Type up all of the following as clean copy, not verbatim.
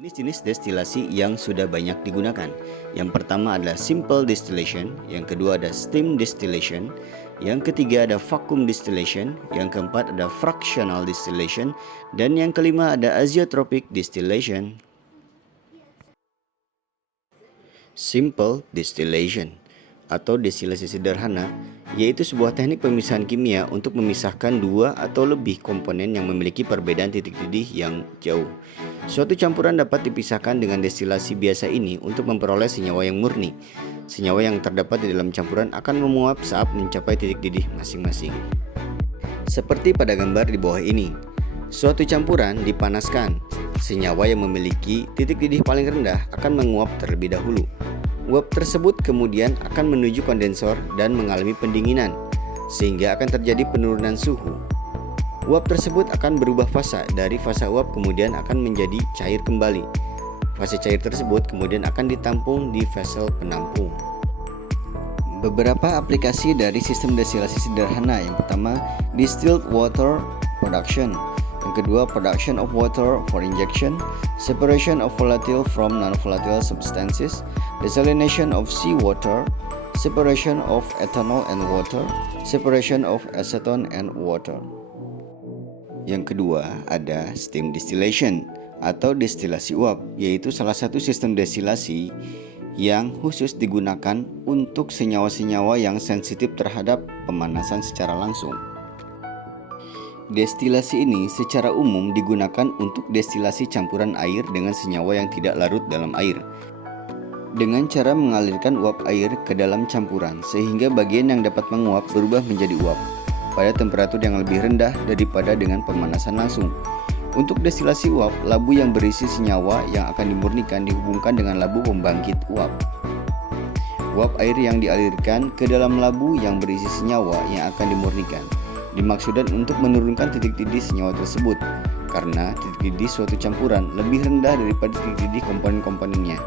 Jenis-jenis destilasi yang sudah banyak digunakan. Yang pertama adalah simple distillation, yang kedua ada steam distillation, yang ketiga ada vacuum distillation, yang keempat ada fractional distillation, dan yang kelima ada azeotropic distillation. Simple distillation atau destilasi sederhana yaitu sebuah teknik pemisahan kimia untuk memisahkan dua atau lebih komponen yang memiliki perbedaan titik didih yang jauh. Suatu campuran dapat dipisahkan dengan destilasi biasa ini untuk memperoleh senyawa yang murni. Senyawa yang terdapat di dalam campuran akan menguap saat mencapai titik didih masing-masing. Seperti pada gambar di bawah ini, suatu campuran dipanaskan. Senyawa yang memiliki titik didih paling rendah akan menguap terlebih dahulu. Uap tersebut kemudian akan menuju kondensor dan mengalami pendinginan, sehingga akan terjadi penurunan suhu. Uap tersebut akan berubah fasa, dari fasa uap kemudian akan menjadi cair kembali. Fase cair tersebut kemudian akan ditampung di vessel penampung. Beberapa aplikasi dari sistem destilasi sederhana. Yang pertama, distilled water production. Yang kedua, production of water for injection, separation of volatile from non-volatile substances, desalination of seawater, separation of ethanol and water, separation of acetone and water. Yang kedua, ada steam distillation atau destilasi uap, yaitu salah satu sistem destilasi yang khusus digunakan untuk senyawa-senyawa yang sensitif terhadap pemanasan secara langsung. Destilasi ini secara umum digunakan untuk destilasi campuran air dengan senyawa yang tidak larut dalam air, dengan cara mengalirkan uap air ke dalam campuran sehingga bagian yang dapat menguap berubah menjadi uap pada temperatur yang lebih rendah daripada dengan pemanasan langsung. Untuk destilasi uap, labu yang berisi senyawa yang akan dimurnikan dihubungkan dengan labu pembangkit uap. Uap air yang dialirkan ke dalam labu yang berisi senyawa yang akan dimurnikan dimaksudkan untuk menurunkan titik didih senyawa tersebut, karena titik didih suatu campuran lebih rendah daripada titik didih komponen-komponennya.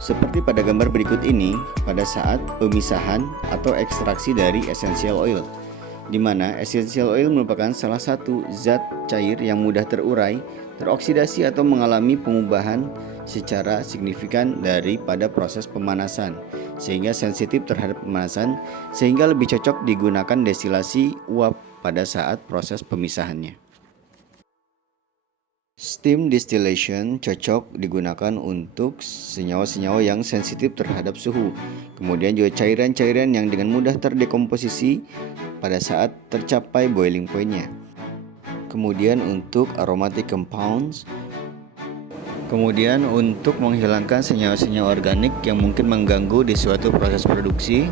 Seperti pada gambar berikut ini, pada saat pemisahan atau ekstraksi dari essential oil, di mana essential oil merupakan salah satu zat cair yang mudah terurai, teroksidasi atau mengalami pengubahan secara signifikan daripada proses pemanasan, sehingga sensitif terhadap pemanasan, sehingga lebih cocok digunakan destilasi uap pada saat proses pemisahannya. Steam distillation cocok digunakan untuk senyawa-senyawa yang sensitif terhadap suhu, kemudian juga cairan-cairan yang dengan mudah terdekomposisi pada saat tercapai boiling point-nya. Kemudian untuk aromatic compounds, kemudian untuk menghilangkan senyawa-senyawa organik yang mungkin mengganggu di suatu proses produksi.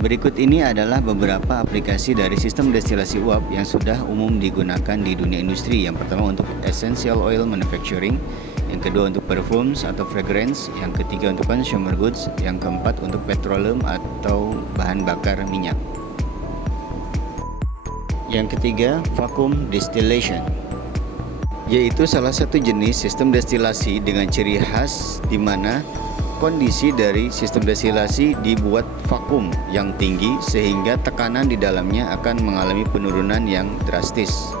Berikut ini adalah beberapa aplikasi dari sistem destilasi uap yang sudah umum digunakan di dunia industri. Yang pertama untuk essential oil manufacturing, yang kedua untuk perfumes atau fragrance, yang ketiga untuk consumer goods, yang keempat untuk petroleum atau bahan bakar minyak. Yang ketiga, vacuum distillation, yaitu salah satu jenis sistem destilasi dengan ciri khas di mana kondisi dari sistem destilasi dibuat vakum yang tinggi sehingga tekanan di dalamnya akan mengalami penurunan yang drastis.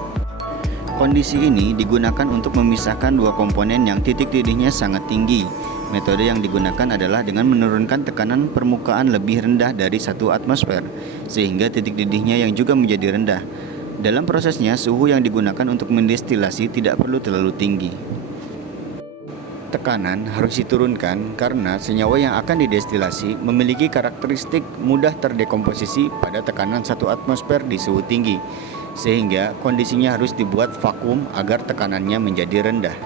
Kondisi ini digunakan untuk memisahkan dua komponen yang titik didihnya sangat tinggi. Metode yang digunakan adalah dengan menurunkan tekanan permukaan lebih rendah dari 1 atmosfer sehingga titik didihnya yang juga menjadi rendah. Dalam prosesnya, suhu yang digunakan untuk mendestilasi tidak perlu terlalu tinggi. Tekanan harus diturunkan karena senyawa yang akan didestilasi memiliki karakteristik mudah terdekomposisi pada tekanan 1 atmosfer di suhu tinggi, sehingga kondisinya harus dibuat vakum agar tekanannya menjadi rendah.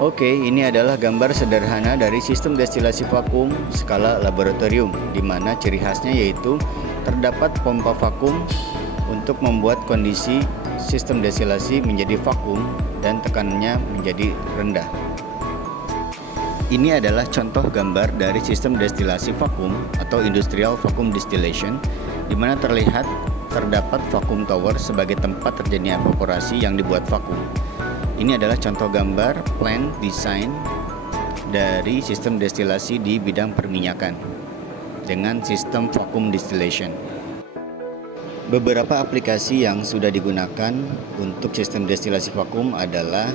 Oke, ini adalah gambar sederhana dari sistem destilasi vakum skala laboratorium, di mana ciri khasnya yaitu terdapat pompa vakum untuk membuat kondisi sistem destilasi menjadi vakum dan tekanannya menjadi rendah. Ini adalah contoh gambar dari sistem destilasi vakum atau industrial vacuum distillation, di mana terlihat terdapat vacuum tower sebagai tempat terjadinya evaporasi yang dibuat vakum. Ini adalah contoh gambar plant design dari sistem destilasi di bidang perminyakan dengan sistem vacuum distillation. Beberapa aplikasi yang sudah digunakan untuk sistem destilasi vakum adalah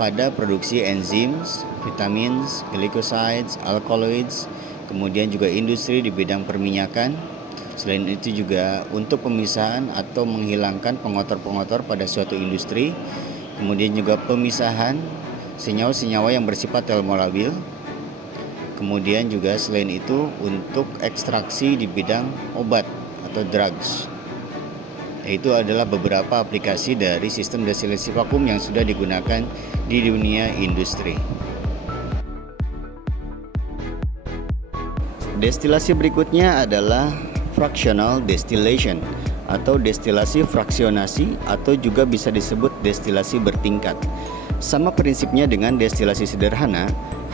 pada produksi enzymes, vitamins, glycosides, alkaloids, kemudian juga industri di bidang perminyakan. Selain itu juga untuk pemisahan atau menghilangkan pengotor-pengotor pada suatu industri, kemudian juga pemisahan senyawa-senyawa yang bersifat termolabil. Kemudian juga selain itu untuk ekstraksi di bidang obat atau drugs. Itu adalah beberapa aplikasi dari sistem destilasi vakum yang sudah digunakan di dunia industri. Destilasi berikutnya adalah fractional distillation atau destilasi fraksionasi atau juga bisa disebut destilasi bertingkat. Sama prinsipnya dengan destilasi sederhana,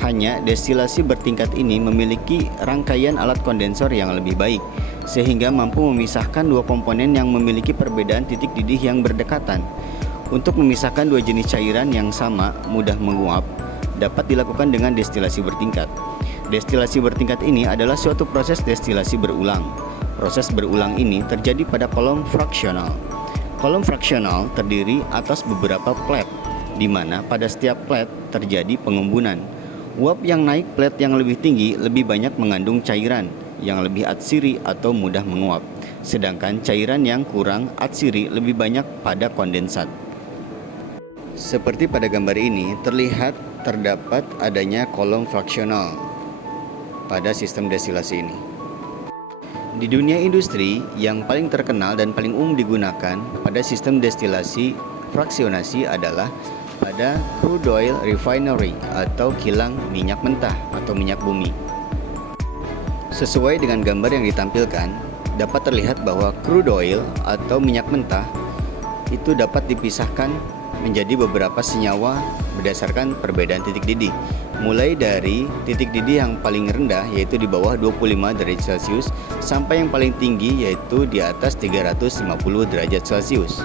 hanya destilasi bertingkat ini memiliki rangkaian alat kondensor yang lebih baik, sehingga mampu memisahkan dua komponen yang memiliki perbedaan titik didih yang berdekatan. Untuk memisahkan dua jenis cairan yang sama mudah menguap, dapat dilakukan dengan destilasi bertingkat. Destilasi bertingkat ini adalah suatu proses destilasi berulang. Proses berulang ini terjadi pada kolom fraksional. Kolom fraksional terdiri atas beberapa plat, di mana pada setiap plat terjadi pengumbunan. Uap yang naik plat yang lebih tinggi lebih banyak mengandung cairan yang lebih atsiri atau mudah menguap, sedangkan cairan yang kurang atsiri lebih banyak pada kondensat. Seperti pada gambar ini, terdapat adanya kolom fraksional pada sistem destilasi ini. Di dunia industri, yang paling terkenal dan paling umum digunakan pada sistem destilasi fraksionasi adalah pada crude oil refinery atau kilang minyak mentah atau minyak bumi. Sesuai dengan gambar yang ditampilkan, dapat terlihat bahwa crude oil atau minyak mentah itu dapat dipisahkan menjadi beberapa senyawa berdasarkan perbedaan titik didih. Mulai dari titik didih yang paling rendah yaitu di bawah 25 derajat Celcius sampai yang paling tinggi yaitu di atas 350 derajat Celcius.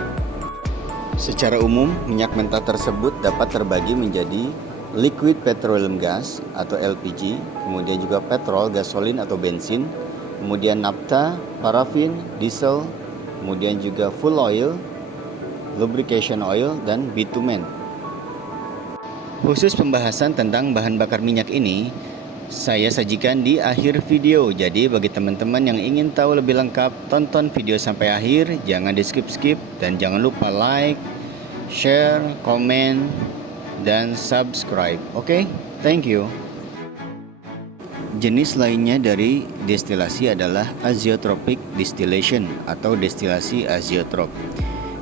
Secara umum, minyak mentah tersebut dapat terbagi menjadi liquid petroleum gas atau LPG, kemudian juga petrol, gasolin atau bensin, kemudian naphtha, parafin, diesel, kemudian juga fuel oil, lubrication oil, dan bitumen. Khusus pembahasan tentang bahan bakar minyak ini saya sajikan di akhir video. Jadi bagi teman-teman yang ingin tahu lebih lengkap, tonton video sampai akhir, jangan di skip-skip, dan jangan lupa like, share, komen, dan subscribe. Oke, thank you. Jenis lainnya dari destilasi adalah azeotropic distillation atau destilasi azeotrop,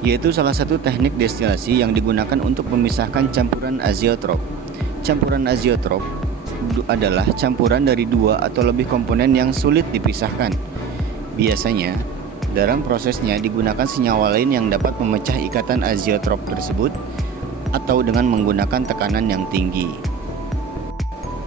yaitu salah satu teknik destilasi yang digunakan untuk memisahkan campuran azeotrop. Campuran azeotrop adalah campuran dari dua atau lebih komponen yang sulit dipisahkan. Biasanya, dalam prosesnya digunakan senyawa lain yang dapat memecah ikatan azeotrop tersebut atau dengan menggunakan tekanan yang tinggi.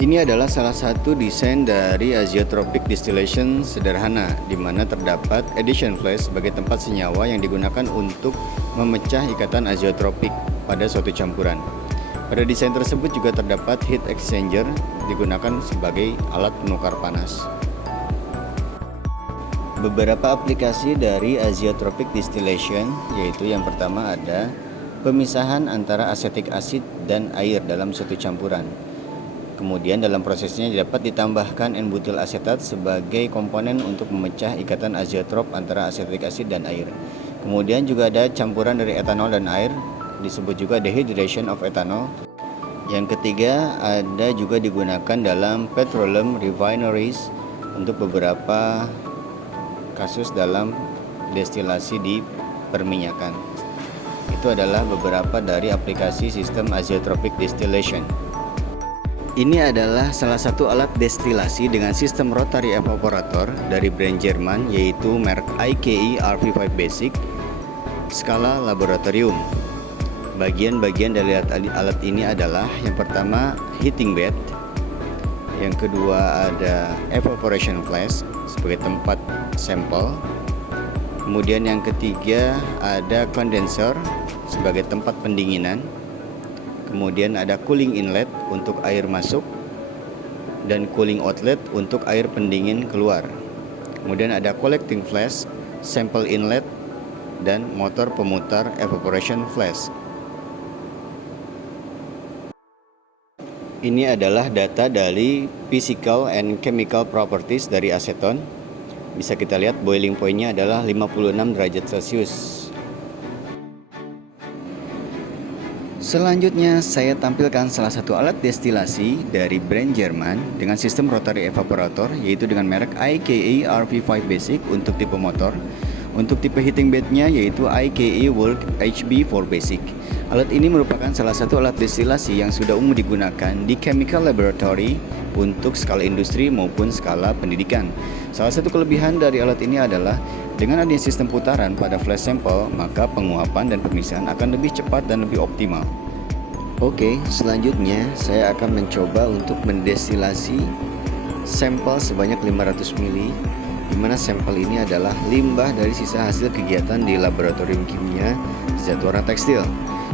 Ini adalah salah satu desain dari azeotropic distillation sederhana, di mana terdapat addition flash sebagai tempat senyawa yang digunakan untuk memecah ikatan azeotropik pada suatu campuran. Pada desain tersebut juga terdapat heat exchanger digunakan sebagai alat penukar panas. Beberapa aplikasi dari azeotropic distillation yaitu yang pertama ada pemisahan antara acetic acid dan air dalam suatu campuran. Kemudian dalam prosesnya dapat ditambahkan N-butil asetat sebagai komponen untuk memecah ikatan azeotrop antara acetic acid dan air. Kemudian juga ada campuran dari etanol dan air, disebut juga dehydration of ethanol. Yang ketiga ada juga digunakan dalam petroleum refineries untuk beberapa kasus dalam destilasi di perminyakan. Itu adalah beberapa dari aplikasi sistem azeotropic distillation. Ini adalah salah satu alat destilasi dengan sistem rotary evaporator dari brand Jerman yaitu merek IKE RV5 Basic skala laboratorium. Bagian-bagian dari alat ini adalah yang pertama heating bed, yang kedua ada evaporation flask sebagai tempat sampel, kemudian yang ketiga ada condenser sebagai tempat pendinginan, kemudian ada cooling inlet untuk air masuk dan cooling outlet untuk air pendingin keluar. Kemudian ada collecting flask, sample inlet dan motor pemutar evaporation flask. Ini adalah data dari physical and chemical properties dari aseton. Bisa kita lihat boiling point-nya adalah 56 derajat Celcius. Selanjutnya saya tampilkan salah satu alat destilasi dari brand Jerman dengan sistem rotary evaporator, yaitu dengan merek IKE RV5 Basic untuk tipe motor. Untuk tipe heating bednya yaitu IKE World HB4 Basic. Alat ini merupakan salah satu alat destilasi yang sudah umum digunakan di chemical laboratory untuk skala industri maupun skala pendidikan. Salah satu kelebihan dari alat ini adalah dengan adanya sistem putaran pada flash sample, maka penguapan dan pemisahan akan lebih cepat dan lebih optimal. Oke, selanjutnya saya akan mencoba untuk mendestilasi sampel sebanyak 500 ml, di mana sampel ini adalah limbah dari sisa hasil kegiatan di laboratorium kimia zat warna tekstil,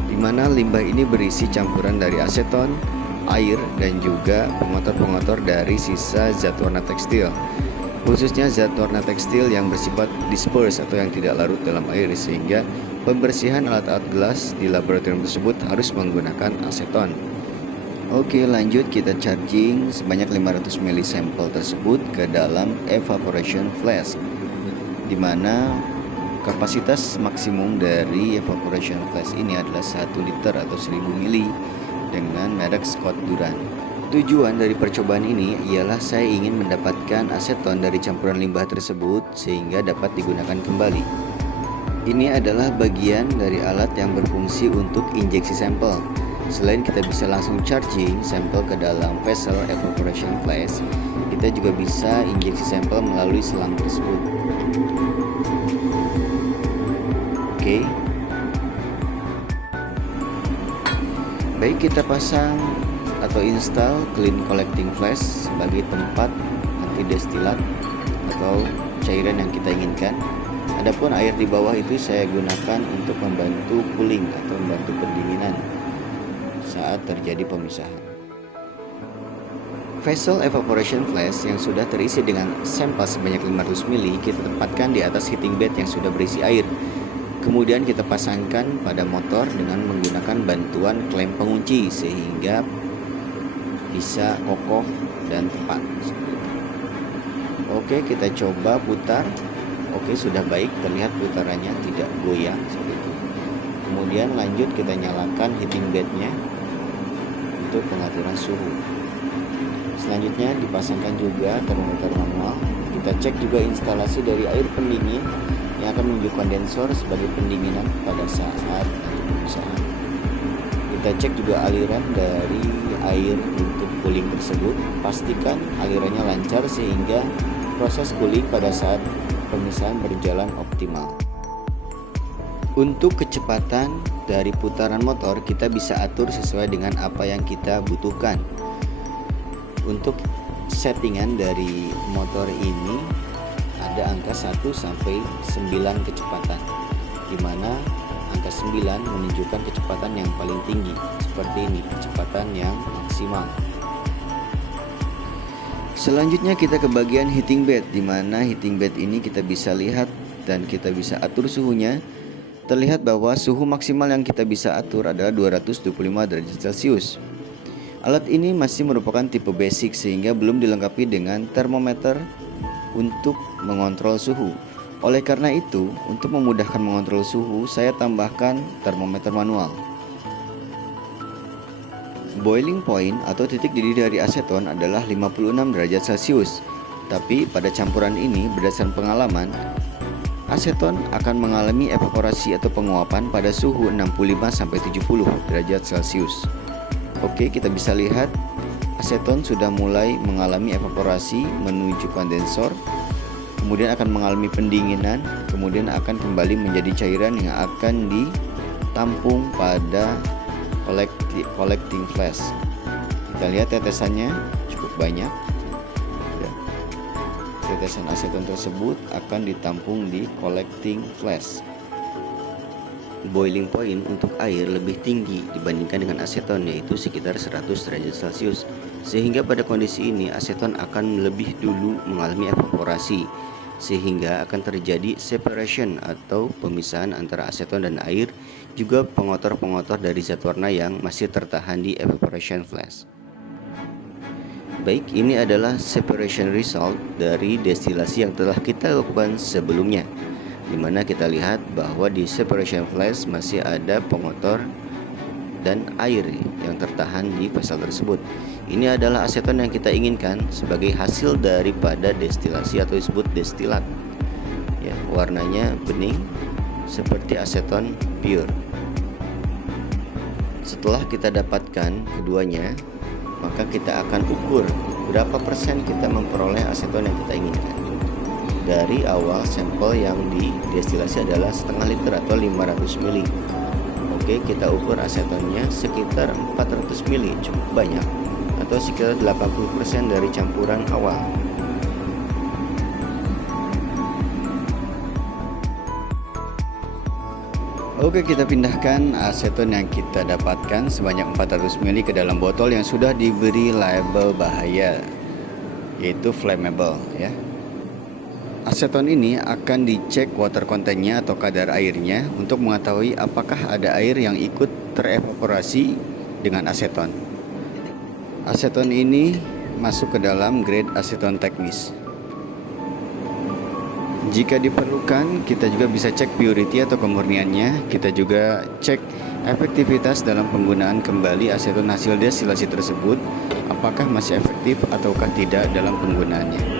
di mana limbah ini berisi campuran dari aseton, air, dan juga pengotor-pengotor dari sisa zat warna tekstil, khususnya zat warna tekstil yang bersifat disperse atau yang tidak larut dalam air, sehingga pembersihan alat-alat gelas di laboratorium tersebut harus menggunakan aseton. Oke, lanjut kita charging sebanyak 500 ml sampel tersebut ke dalam evaporation flask, di mana kapasitas maksimum dari evaporation flask ini adalah 1 liter atau 1000 ml dengan merek Scott Duran. Tujuan dari percobaan ini ialah saya ingin mendapatkan aseton dari campuran limbah tersebut sehingga dapat digunakan kembali. Ini adalah bagian dari alat yang berfungsi untuk injeksi sampel. Selain kita bisa langsung charging sampel ke dalam vessel evaporation flask, kita juga bisa injeksi sampel melalui selang tersebut. Oke. Baik, kita pasang atau install clean collecting flask sebagai tempat anti destilat atau cairan yang kita inginkan. Adapun air di bawah itu saya gunakan untuk membantu cooling atau membantu pendinginan saat terjadi pemisahan. Vessel evaporation flask yang sudah terisi dengan sampel sebanyak 500 ml kita tempatkan di atas heating bed yang sudah berisi air. Kemudian kita pasangkan pada motor dengan menggunakan bantuan klem pengunci sehingga bisa kokoh dan tepat. Oke, kita coba putar. Oke, sudah baik, terlihat putarannya tidak goyang seperti itu. Kemudian lanjut kita nyalakan heating bednya untuk pengaturan suhu. Selanjutnya dipasangkan juga termometer manual. Kita cek juga instalasi dari air pendingin yang akan menunjuk kondensor sebagai pendinginan pada saat pemisahan. Kita cek juga aliran dari air untuk cooling tersebut. Pastikan alirannya lancar sehingga proses cooling pada saat pemisahan berjalan optimal. Untuk kecepatan dari putaran motor kita bisa atur sesuai dengan apa yang kita butuhkan. Untuk settingan dari motor ini ada angka 1 sampai 9 kecepatan, di mana angka 9 menunjukkan kecepatan yang paling tinggi, seperti ini, kecepatan yang maksimal. Selanjutnya kita ke bagian heating bed, di mana heating bed ini kita bisa lihat dan kita bisa atur suhunya. Terlihat bahwa suhu maksimal yang kita bisa atur adalah 225 derajat Celcius. Alat ini masih merupakan tipe basic sehingga belum dilengkapi dengan termometer untuk mengontrol suhu. Oleh karena itu, untuk memudahkan mengontrol suhu, saya tambahkan termometer manual. Boiling point atau titik didih dari aseton adalah 56 derajat Celcius. Tapi pada campuran ini berdasarkan pengalaman, aseton akan mengalami evaporasi atau penguapan pada suhu 65-70 derajat Celcius. Oke, kita bisa lihat aseton sudah mulai mengalami evaporasi menuju kondensor, kemudian akan mengalami pendinginan, kemudian akan kembali menjadi cairan yang akan ditampung pada collecting flask. Kita lihat tetesannya cukup banyak. Tetesan aseton tersebut akan ditampung di collecting flask. Boiling point untuk air lebih tinggi dibandingkan dengan aseton, yaitu sekitar 100 derajat Celcius. Sehingga pada kondisi ini aseton akan lebih dulu mengalami evaporasi. sehingga akan terjadi separation atau pemisahan antara aseton dan air, juga pengotor-pengotor dari zat warna yang masih tertahan di evaporation flash. Baik, ini adalah separation result dari destilasi yang telah kita lakukan sebelumnya, di mana kita lihat bahwa di separation flash masih ada pengotor dan air yang tertahan di vessel tersebut. Ini adalah aseton yang kita inginkan sebagai hasil daripada destilasi atau disebut destilat. Ya, warnanya bening seperti aseton pure. Setelah kita dapatkan keduanya, maka kita akan ukur berapa persen kita memperoleh aseton yang kita inginkan. Dari awal sampel yang didestilasi adalah setengah liter atau 500 ml. Oke, kita ukur asetonnya sekitar 400 ml, cukup banyak, atau sekitar 80% dari campuran awal. Oke, kita pindahkan aseton yang kita dapatkan sebanyak 400 ml ke dalam botol yang sudah diberi label bahaya, yaitu flammable ya. Aseton ini akan dicek water contentnya atau kadar airnya untuk mengetahui apakah ada air yang ikut terevaporasi dengan aseton. Aseton ini masuk ke dalam grade aseton teknis. Jika diperlukan, kita juga bisa cek purity atau kemurniannya. Kita juga cek efektivitas dalam penggunaan kembali aseton hasil destilasi tersebut, apakah masih efektif ataukah tidak dalam penggunaannya.